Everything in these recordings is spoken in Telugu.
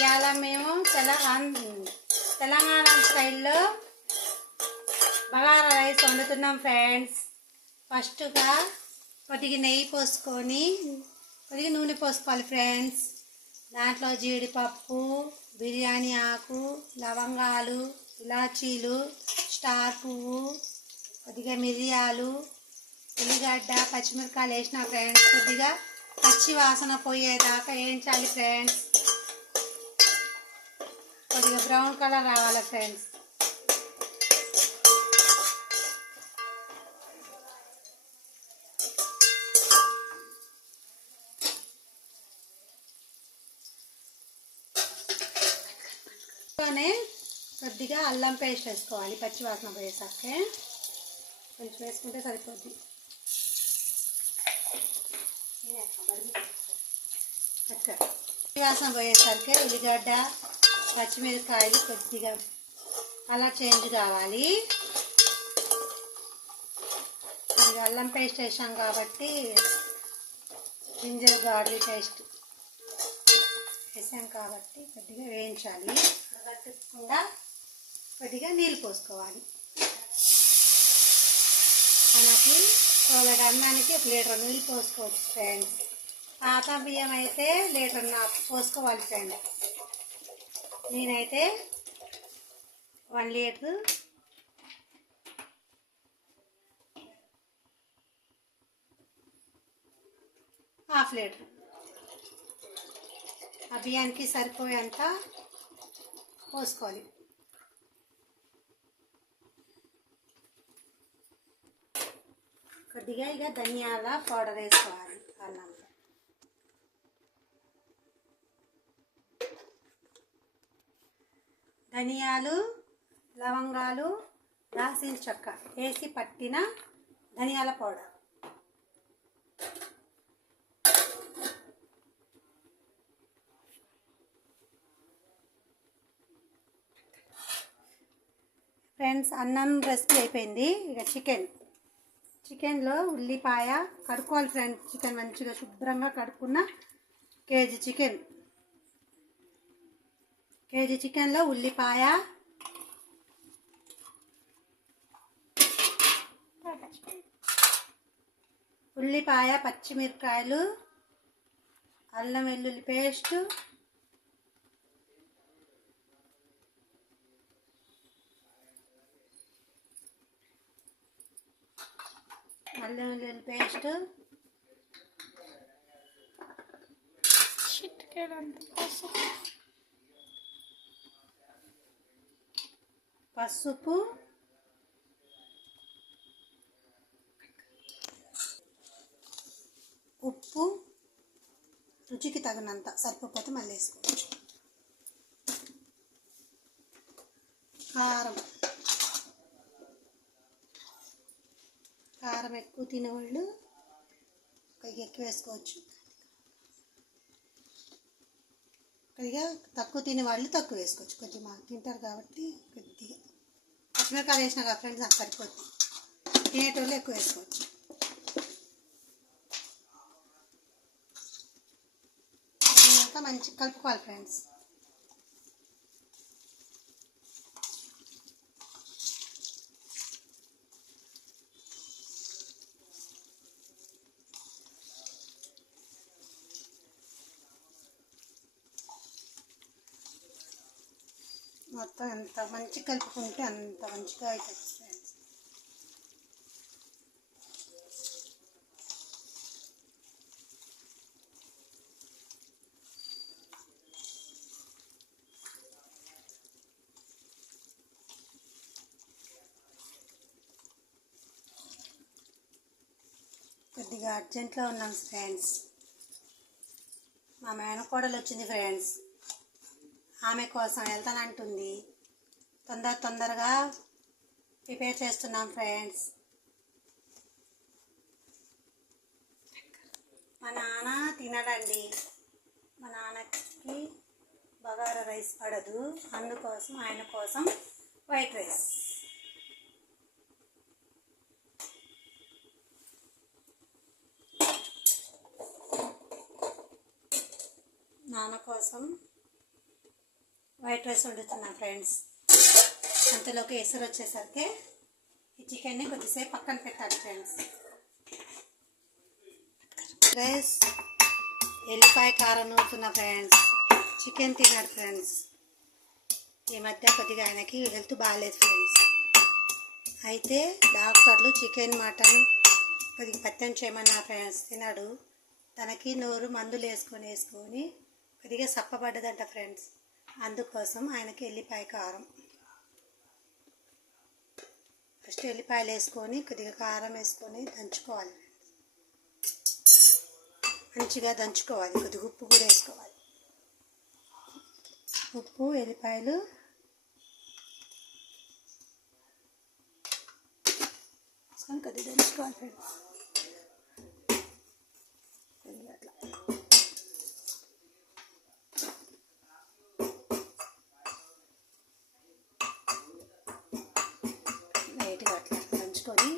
ఇవాళ మేము తెలంగాణ స్టైల్లో బగారా రైస్ వండుతున్నాం ఫ్రెండ్స్. ఫస్ట్గా కొద్దిగా నెయ్యి పోసుకొని కొద్దిగా నూనె పోసుకోవాలి ఫ్రెండ్స్. దాంట్లో జీడిపప్పు, బిర్యానీ ఆకు, లవంగాలు, ఇలాచీలు, స్టార్ పువ్వు, కొద్దిగా మిరియాలు, ఉల్లిగడ్డ, పచ్చిమిరపకాయలు వేసిన ఫ్రెండ్స్. కొద్దిగా పచ్చి వాసన పోయేదాకా వేయించాలి ఫ్రెండ్స్. కొద్దిగా బ్రౌన్ కలర్ రావాలి ఫ్రెండ్స్. కొద్దిగా అల్లం పేస్ట్ వేసుకోవాలి. పచ్చి వాసన పోయేసరికి కొంచెం వేసుకుంటే సరిపోద్ది. పచ్చి వాసన పోయేసరికి ఉల్లిగడ్డ, పచ్చిమిరపకాయలు కొద్దిగా కలర్ చేంజ్ కావాలి. కొద్దిగా అల్లం పేస్ట్ వేసాం కాబట్టి జింజర్ గార్లిక్ పేస్ట్ వేసాం కాబట్టి కొద్దిగా వేయించాలి. ఉడకకుండా కొద్దిగా నీళ్ళు పోసుకోవాలి. మనకి తోలెడు అన్నానికి 1 లీటర్ నీళ్ళు పోసుకోవచ్చు ఫ్రెండ్స్. పాత బియ్యం అయితే 1 లీటర్ పోసుకోవాలి ఫ్రెండ్స్. నేనైతే 1 లీటర్ ½ లీటర్ ఆ బియ్యానికి సరిపోయేంత పోసుకోవాలి. కొద్దిగా ఇక ధనియాల పౌడర్ వేసుకోవాలి. అల్లంలో ధనియాలు, లవంగాలు, దాల్చిన చెక్క వేసి పట్టిన ధనియాల పౌడర్. ఫ్రెండ్స్, అన్నం రెసిపీ అయిపోయింది. ఇక చికెన్లో ఉల్లిపాయ కడుక్కోవాలి ఫ్రెండ్స్. చికెన్ మంచిగా శుభ్రంగా కడుక్కున్న కేజీ చికెన్లో ఉల్లిపాయ, పచ్చిమిరపకాయలు, అల్లం వెల్లుల్లి పేస్టు, అల్లం వెల్లుల్లి పేస్ట్, పసుపు, ఉప్పు రుచికి తగినంత, సరిపోతే మళ్ళీ వేసుకోవచ్చు. కారం ఎక్కువ తినేవాళ్ళు కొద్దిగా ఎక్కువ వేసుకోవచ్చు. కొద్దిగా తక్కువ తినేవాళ్ళు తక్కువ వేసుకోవచ్చు. కొద్దిగా మాకు తింటారు కాబట్టి కొద్దిగా పచ్చిమిరపకాయలు వేసినా కదా ఫ్రెండ్స్, నాకు సరిపోద్ది. తినేటోళ్ళు ఎక్కువ వేసుకోవచ్చు. అంతా మంచిగా కలుపుకోవాలి ఫ్రెండ్స్. మొత్తం ఎంత మంచిగా కలుపుకుంటే అంత మంచిగా అవుతుంది ఫ్రెండ్స్. కొద్దిగా అర్జెంట్లో ఉన్నాం ఫ్రెండ్స్. మా మేనకోడలు వచ్చింది ఫ్రెండ్స్. ఆమె కోసం వెళ్తానంటుంది. తొందరగా ప్రిపేర్ చేస్తున్నాం ఫ్రెండ్స్. మా నాన్న తినడండి. మా నాన్నకి బగారా రైస్ పడదు. అందుకోసం ఆయన కోసం వైట్ రైస్. నాన్న కోసం వైట్ రైస్ వండుతున్నా ఫ్రెండ్స్. అంతలోకి ఎసరు వచ్చేసరికి ఈ చికెన్ని కొద్దిసేపు పక్కన పెట్టాలి ఫ్రెండ్స్. రైస్ ఎల్లిపాయ కారం నూరుతున్నా ఫ్రెండ్స్. చికెన్ తిన్నాడు ఫ్రెండ్స్. ఈ మధ్య కొద్దిగా ఆయనకి హెల్త్ బాగాలేదు ఫ్రెండ్స్. అయితే డాక్టర్లు చికెన్ మటన్ కొద్దిగా పత్యం చేయమన్నా ఫ్రెండ్స్. తిన్నాడు. తనకి నోరు మందులు వేసుకొని కొద్దిగా సప్పబడ్డదంట ఫ్రెండ్స్. అందుకోసం ఆయనకి ఎల్లిపాయ కారం. ఫస్ట్ ఎల్లిపాయలు వేసుకొని కొద్దిగా కారం వేసుకొని దంచుకోవాలి. మంచిగా దంచుకోవాలి. కొద్దిగా ఉప్పు కూడా వేసుకోవాలి. ఉప్పు ఎల్లిపాయలు వేసుకొని కొద్దిగా దంచుకోవాలి ఫ్రెండ్స్. కొద్దిగా అట్లా లైట్గా అట్లా దంచుకొని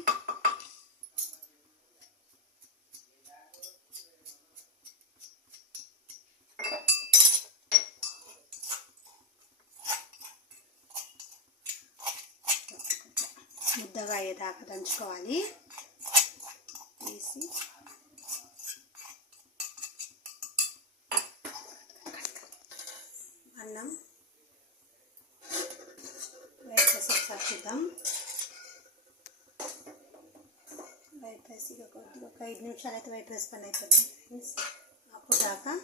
ముద్దగా అయ్యేదాకా దంచుకోవాలి. తీసి అన్నం వైట్ రైస్ ఒకసారి చూద్దాం. వైట్ రైస్ కొద్దిగా ఒక 5 నిమిషాలు అయితే వైట్ రైస్ పని అయిపోతుంది ఫ్రెండ్స్. అప్పుడు దాకా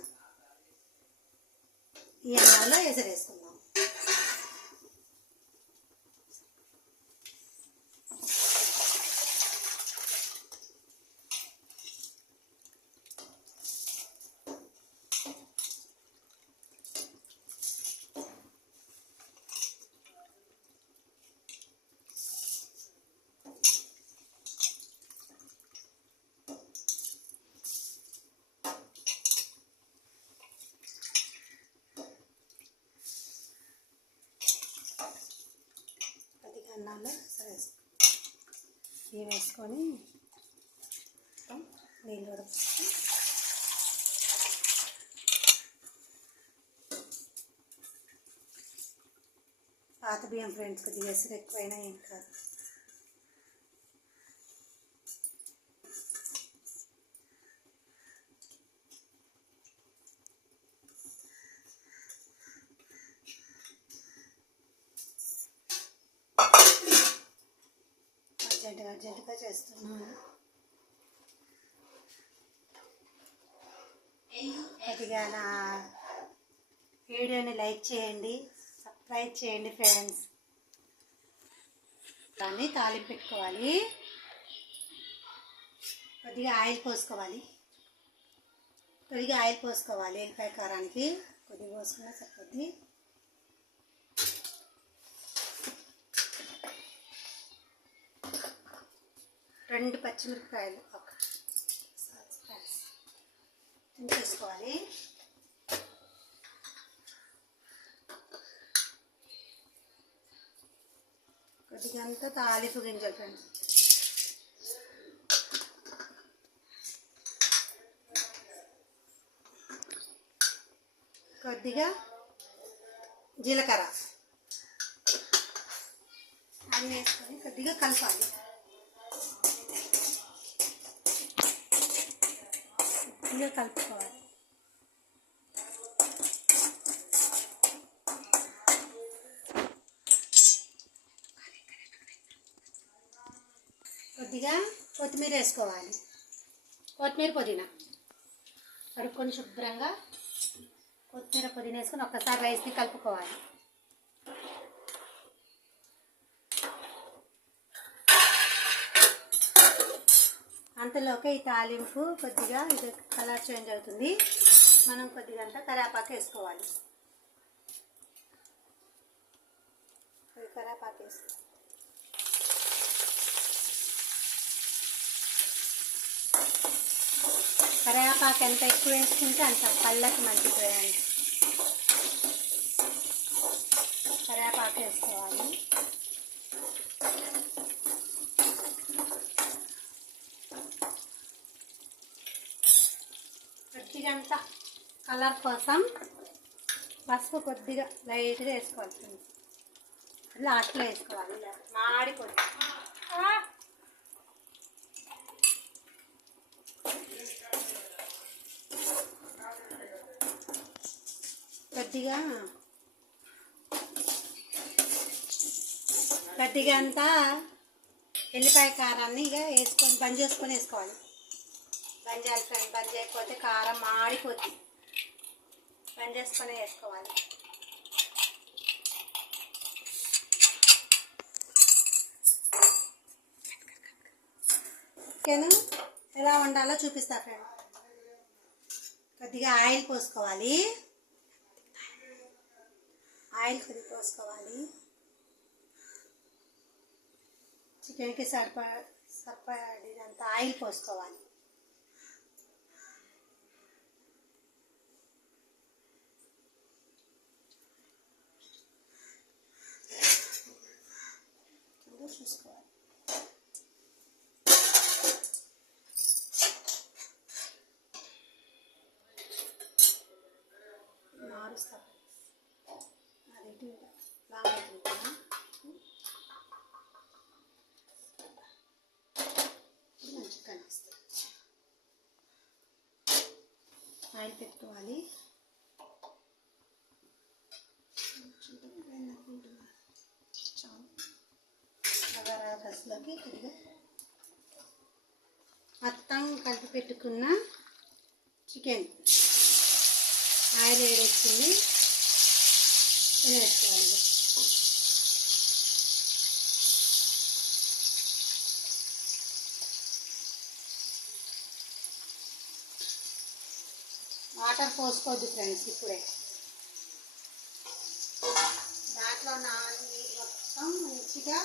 ఈ అన్నంలో ఎసరు వేసుకుందాం. అన్నాలో సరే ఇవి వేసుకొని నీళ్ళు కూడా పాత బియ్యం ఫ్రెండ్స్. కొద్దిగా ఎసరు ఎక్కువైనా ఏం కాదు. అర్జెంటుగా చేస్తున్నాను. కొద్దిగా నా వీడియోని లైక్ చేయండి, సబ్స్క్రైబ్ చేయండి ఫ్రెండ్స్. దాన్ని తాలింపు పెట్టుకోవాలి. కొద్దిగా ఆయిల్ పోసుకోవాలి. ఎల్లిపాయ కారానికి కొద్దిగా పోసుకున్నా సరిపోద్ది. రెండు పచ్చిమిరపకాయలు వేసుకోవాలి. కొద్దిగా అంతా తాలింపు గింజలు ఫ్రెండ్స్. కొద్దిగా జీలకర్ర అన్నీ వేసుకొని కొద్దిగా కలపాలి. కొద్దిగా కలుపుకోవాలి. కొద్దిగా కొత్తిమీర వేసుకోవాలి. కొత్తిమీర పుదీనా కడుక్కొని శుభ్రంగా కొత్తిమీర పుదీనా వేసుకొని ఒక్కసారి రైస్ని కలుపుకోవాలి. అంతలోకి ఈ తాలింపు కొద్దిగా ఇది కలర్ చేంజ్ అవుతుంది. మనం కొద్దిగా అంతా కరివేపాకు వేసుకోవాలి. కరివేపాకు వేసుకోవాలి. కరివేపాకు ఎంత ఎక్కువ వేసుకుంటే అంత కళ్ళకి మంచిది ఫ్రెండ్స్. కరివేపాకు వేసుకోవాలి. కొద్దిగంత కలర్ కోసం పసుపు కొద్దిగా లైట్గా వేసుకోవాలి ఫ్రెండ్స్. లాస్ట్లో వేసుకోవాలి, ఇలా మాడిపోతుంది. కొద్దిగా అంతా ఎల్లిపాయ కారాన్ని ఇక వేసుకొని బంద్ చేసుకొని వేసుకోవాలి. బంద్ చేయాలి ఫ్రెండ్, బంద్ చేయకపోతే కారం మాడిపోద్ది. బంద్ చేసుకొని వేసుకోవాలి. చికెన్ ఎలా వండాలో చూపిస్తా ఫ్రెండ్. కొద్దిగా ఆయిల్ పోసుకోవాలి. ఆయిల్ కొద్దిగా పోసుకోవాలి. చికెన్కి సరిపడినంత ఆయిల్ పోసుకోవాలి. చూసుకోవాలి. మారుస్తా అది బాగా ఆయిల్ పెట్టుకోవాలి. బగారా రైస్లోకి కొద్దిగా మొత్తం కలిపి పెట్టుకున్న చికెన్ ఆయిల్ వేడెక్కింది, వేసుకోవాలి. వాటర్ పోసుకోవద్దు ఫ్రెండ్స్. ఇప్పుడే దాంట్లో మొత్తం మంచిగా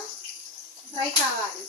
ఫ్రై కావాలి.